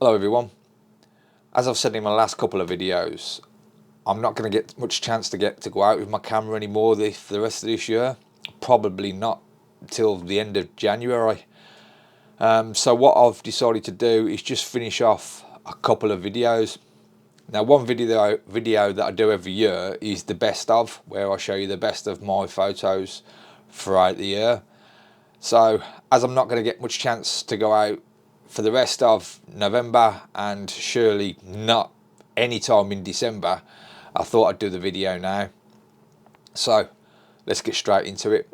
Hello everyone. As I've said in my last couple of videos, I'm not going to get much chance to go out with my camera anymore for the rest of this year. Probably not till the end of January. So what I've decided to do is just finish off a couple of videos. Now, one video that I do every year is the best of, where I show you the best of my photos throughout the year. So as I'm not going to get much chance to go out for the rest of November and surely not any time in December, I thought I'd do the video now. So let's get straight into it.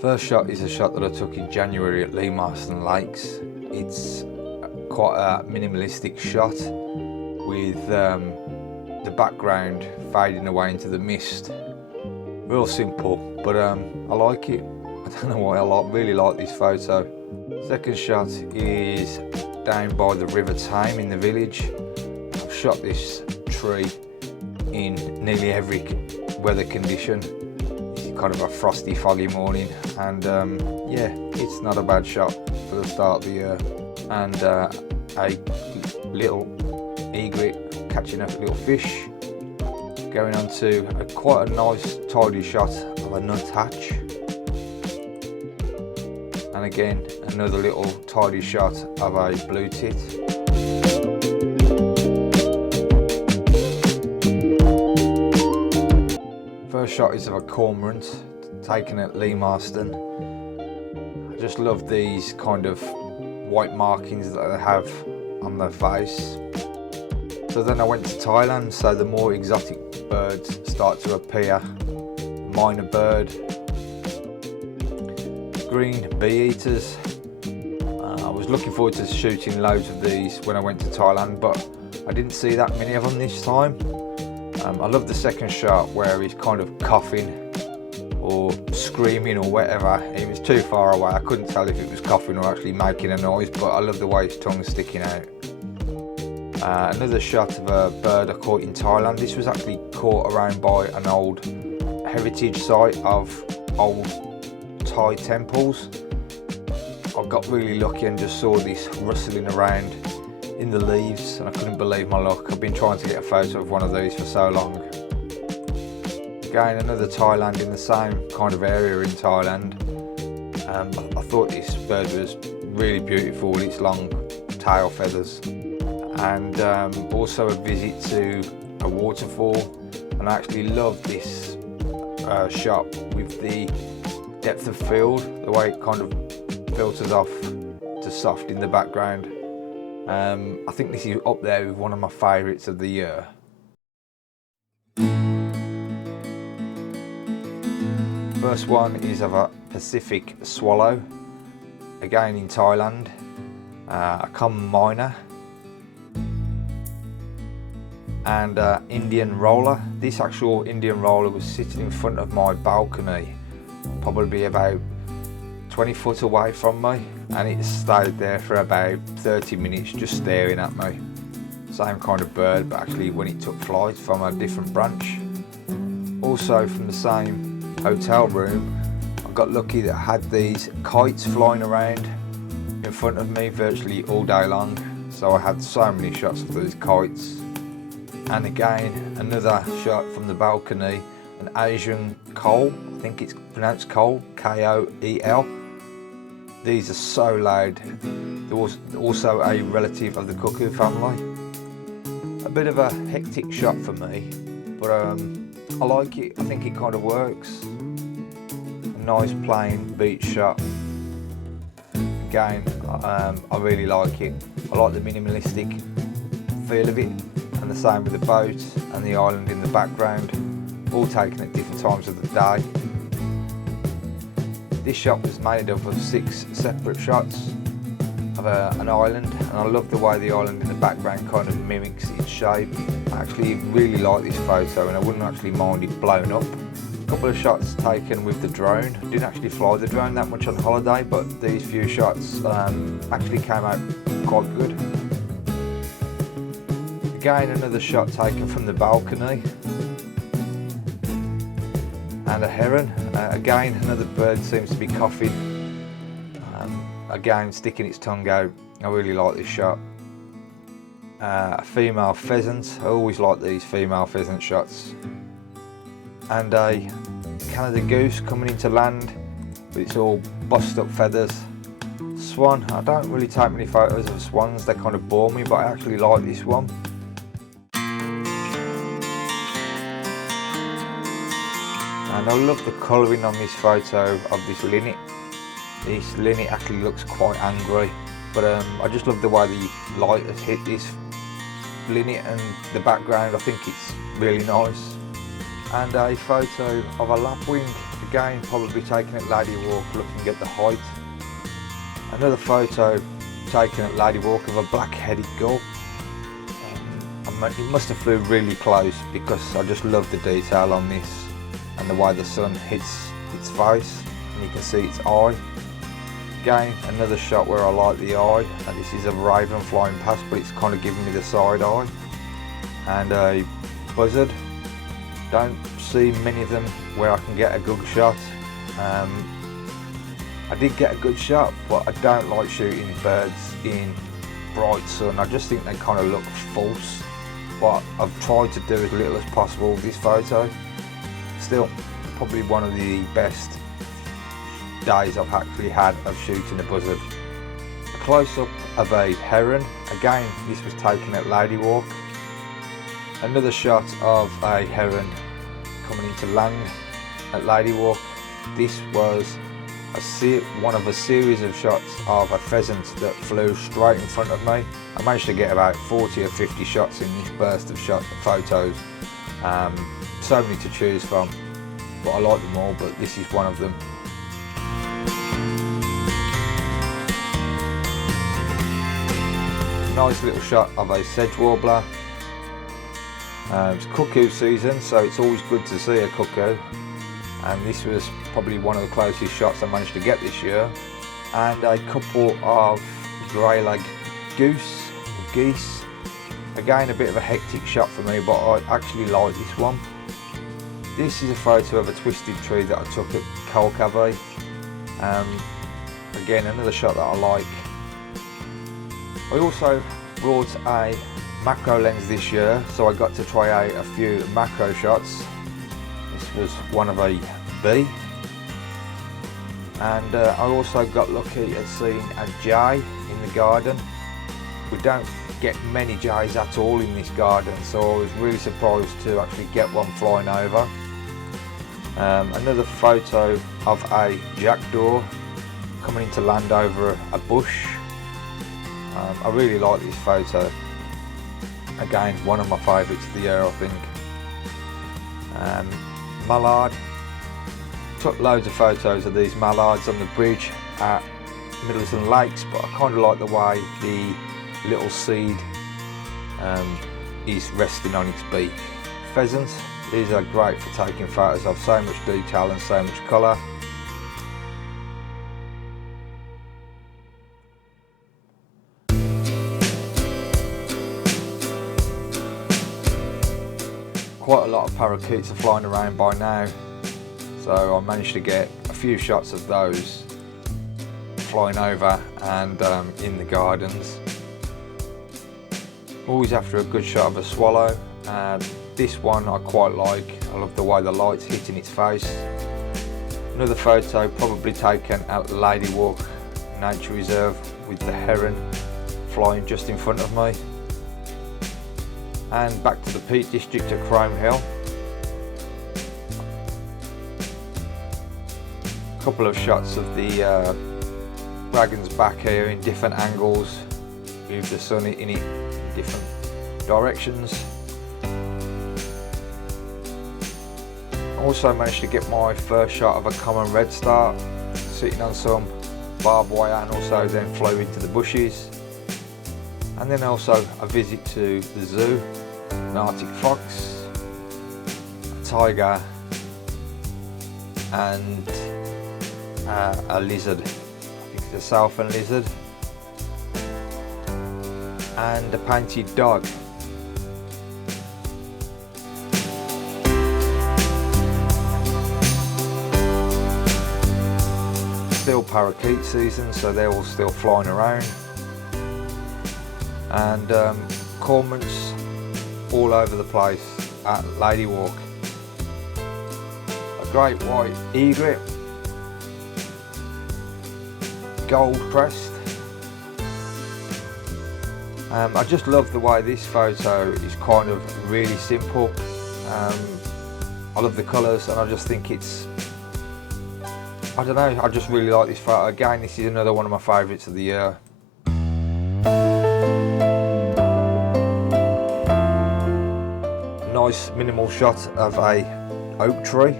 First shot is a shot that I took in January at Lee Marston Lakes. It's quite a minimalistic shot with the background fading away into the mist. Real simple, but I like it. I don't know why, really like this photo. Second shot is down by the River Tame in the village. I've shot this tree in nearly every weather condition. It's kind of a frosty, foggy morning, and yeah, it's not a bad shot for the start of the year. And a little egret catching a little fish. Going on to quite a nice tidy shot of a nuthatch, and again another little tidy shot of a blue tit. First shot is of a cormorant taken at Lee Marston. I just love these kind of white markings that they have on their face. So then I went to Thailand, so the more exotic birds start to appear. Minor bird, green bee eaters. I was looking forward to shooting loads of these when I went to Thailand, but I didn't see that many of them this time. I love the second shot where he's kind of coughing or screaming or whatever. He was too far away, I couldn't tell if it was coughing or actually making a noise, but I love the way his tongue's sticking out. Another shot of a bird I caught in Thailand. This was actually caught around by an old heritage site of old Thai temples. I got really lucky and just saw this rustling around in the leaves, and I couldn't believe my luck. I've been trying to get a photo of one of these for so long. Again, another Thailand in the same kind of area in Thailand. I thought this bird was really beautiful with its long tail feathers. And also a visit to a waterfall, and I actually love this shot with the depth of field, the way it kind of filters off to soft in the background. I think this is up there with one of my favourites of the year. First one is of a Pacific swallow, again in Thailand, a common myna, and Indian roller. This actual Indian roller was sitting in front of my balcony, probably about 20 foot away from me, and it stayed there for about 30 minutes just staring at me. Same kind of bird, but actually when it took flight from a different branch. Also from the same hotel room, I got lucky that I had these kites flying around in front of me virtually all day long, so I had so many shots of these kites. And again, another shot from the balcony, an Asian coal, I think it's pronounced coal, K-O-E-L. These are so loud. They're also a relative of the cuckoo family. A bit of a hectic shot for me, but I like it. I think it kind of works. A nice plain beach shot. Again, I really like it. I like the minimalistic feel of it. And the same with the boat and the island in the background, all taken at different times of the day. This shot was made up of 6 separate shots of an island, and I love the way the island in the background kind of mimics its shape. I actually really like this photo, and I wouldn't actually mind it blown up. A couple of shots taken with the drone. I didn't actually fly the drone that much on holiday, but these few shots actually came out quite good. Again, another shot taken from the balcony, and a heron. Again, another bird seems to be coughing again sticking its tongue out. I really like this shot. A female pheasant. I always like these female pheasant shots. And a Canada goose coming into land with its all bossed up feathers. Swan. I don't really take many photos of swans, they kind of bore me, but I actually like this one. And I love the colouring on this photo of this linnet. This linnet actually looks quite angry, but I just love the way the light has hit this linnet and the background. I think it's really nice. And a photo of a lapwing, again probably taken at Lady Walk, looking at the height. Another photo taken at Lady Walk of a black-headed gull. It must have flew really close because I just love the detail on this and the way the sun hits its face and you can see its eye. Again, another shot where I like the eye, and this is a raven flying past, but it's kind of giving me the side eye. And a buzzard. Don't see many of them where I can get a good shot. I did get a good shot, but I don't like shooting birds in bright sun. I just think they kind of look false, but I've tried to do as little as possible with this photo. Still, probably one of the best days I've actually had of shooting a buzzard. A close-up of a heron. Again, this was taken at Lady Walk. Another shot of a heron coming into land at Lady Walk. This was one of a series of shots of a pheasant that flew straight in front of me. I managed to get about 40 or 50 shots in this burst of photos. So many to choose from, but I like them all, but this is one of them. Nice little shot of a sedge warbler. It's cuckoo season, so it's always good to see a cuckoo, and this was probably one of the closest shots I managed to get this year. And a couple of greylag geese. Again, a bit of a hectic shot for me, but I actually like this one. This is a photo of a twisted tree that I took at Kolkave. Again, another shot that I like. I also brought a macro lens this year, so I got to try out a few macro shots. This was one of a bee. And I also got lucky at seeing a jay in the garden. We don't get many jays at all in this garden, so I was really surprised to actually get one flying over. Another photo of a jackdaw coming into land over a bush. I really like this photo. Again, one of my favourites of the year, I think. Mallard. Took loads of photos of these mallards on the bridge at Middleton Lakes, but I kind of like the way the little seed is resting on its beak. Pheasants. These are great for taking photos of, so much detail and so much colour. Quite a lot of parakeets are flying around by now, so I managed to get a few shots of those flying over and in the gardens. Always after a good shot of a swallow. This one I quite like. I love the way the light's hitting its face. Another photo probably taken at Lady Walk Nature Reserve with the heron flying just in front of me. And back to the Peak District at Crome Hill. A couple of shots of the Dragon's Back here in different angles with the sun hitting it in different directions. Also managed to get my first shot of a common redstart sitting on some barbed wire, and also then flew into the bushes. And then also a visit to the zoo, an Arctic fox, a tiger and a lizard. I think it's a southern lizard, and a painted dog. still parakeet season, so they're all still flying around. And cormorants all over the place at Lady Walk. A great white egret, gold crest. I just love the way this photo is kind of really simple. I love the colours, and I just think it's, I don't know, I just really like this photo. Again, this is another one of my favourites of the year. Nice minimal shot of a oak tree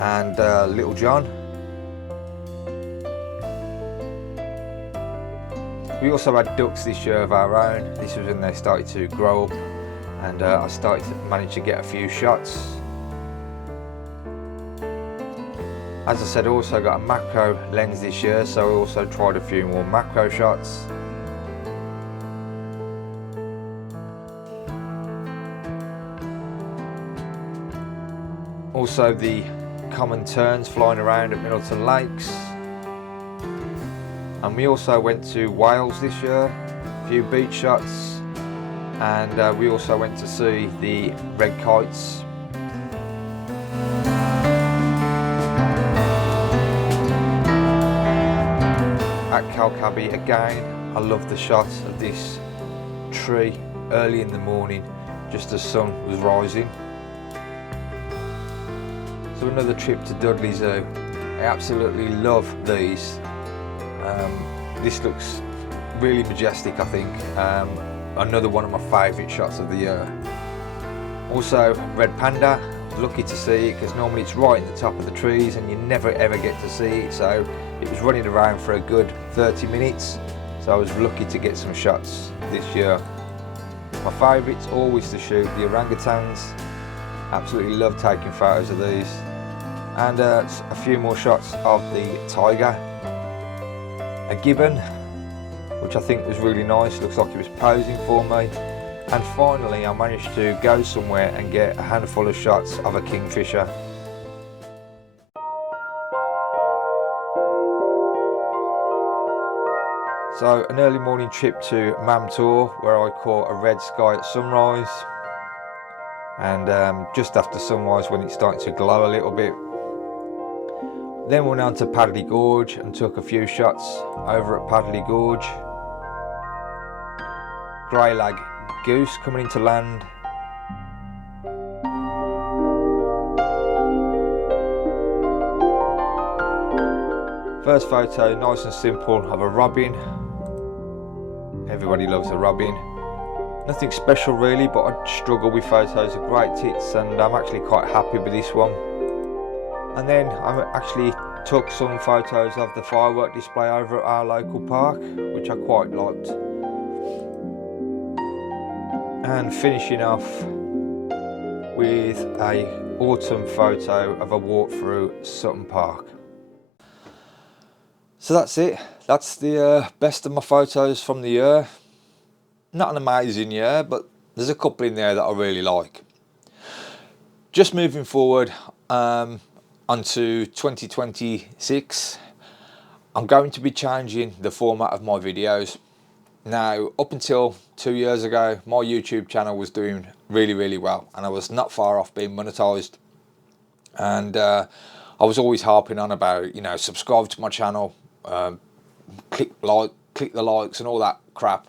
and Little John. We also had ducks this year of our own. This was when they started to grow up, and I started to manage to get a few shots. As I said, I also got a macro lens this year, so I also tried a few more macro shots. Also the common terns flying around at Middleton Lakes. And we also went to Wales this year, a few beach shots, and we also went to see the red kites. At Calcaby again, I love the shot of this tree early in the morning, just as the sun was rising. So another trip to Dudley Zoo. I absolutely love these. This looks really majestic, I think. Another one of my favourite shots of the year. Also, red panda. Lucky to see it because normally it's right in the top of the trees and you never ever get to see it. So it was running around for a good 30 minutes. So I was lucky to get some shots this year. My favourite's always to shoot the orangutans. Absolutely love taking photos of these. And a few more shots of the tiger. A gibbon, which I think was really nice, looks like it was posing for me. And finally I managed to go somewhere and get a handful of shots of a kingfisher. So an early morning trip to Mam Tor, where I caught a red sky at sunrise. And just after sunrise when it's starting to glow a little bit. Then went on to Padley Gorge and took a few shots over at Padley Gorge. Greylag goose coming into land. First photo, nice and simple, of a robin. Everybody loves a robin. Nothing special really, but I struggle with photos of great tits, and I'm actually quite happy with this one. And then I actually took some photos of the firework display over at our local park, which I quite liked. And finishing off with a autumn photo of a walk through Sutton Park. So that's it. That's the best of my photos from the year. Not an amazing year, but there's a couple in there that I really like. Just moving forward, onto 2026, I'm going to be changing the format of my videos. Now, up until 2 years ago, my YouTube channel was doing really well, and I was not far off being monetized. And I was always harping on about, you know, subscribe to my channel, click the likes and all that crap.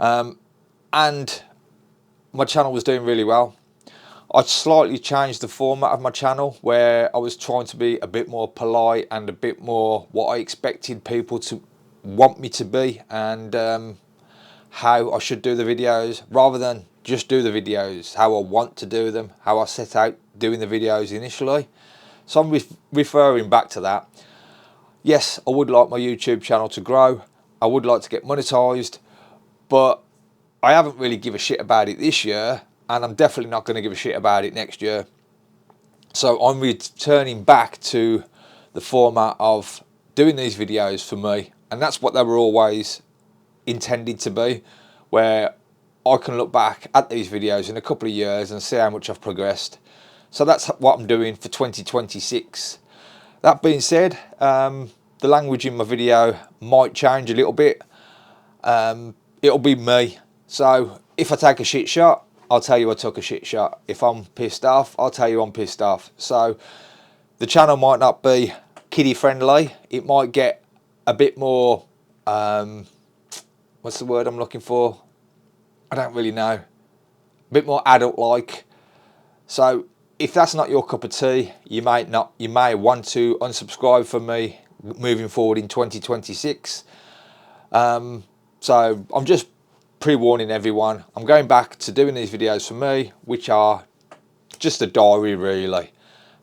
And my channel was doing really well. I slightly changed the format of my channel, where I was trying to be a bit more polite and a bit more what I expected people to want me to be, and how I should do the videos, rather than just do the videos how I want to do them, how I set out doing the videos initially. So I'm referring back to that. Yes, I would like my YouTube channel to grow. I would like to get monetized, but I haven't really give a shit about it this year, and I'm definitely not going to give a shit about it next year. So I'm returning back to the format of doing these videos for me, and that's what they were always intended to be, where I can look back at these videos in a couple of years and see how much I've progressed. So that's what I'm doing for 2026. That being said, the language in my video might change a little bit. It'll be me. So if I take a shit shot, I'll tell you I took a shit shot. If I'm pissed off, I'll tell you I'm pissed off. So the channel might not be kiddie friendly. It might get a bit more, what's the word I'm looking for? I don't really know. A bit more adult like. So if that's not your cup of tea, you may want to unsubscribe from me moving forward in 2026. So I'm just pre-warning everyone. I'm going back to doing these videos for me, which are just a diary really.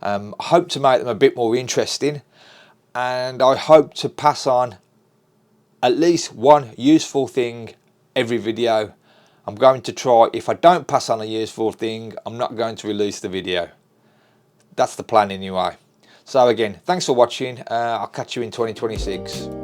I hope to make them a bit more interesting, and I hope to pass on at least one useful thing every video. I'm going to try. If I don't pass on a useful thing, I'm not going to release the video. That's the plan anyway. So again, thanks for watching. I'll catch you in 2026.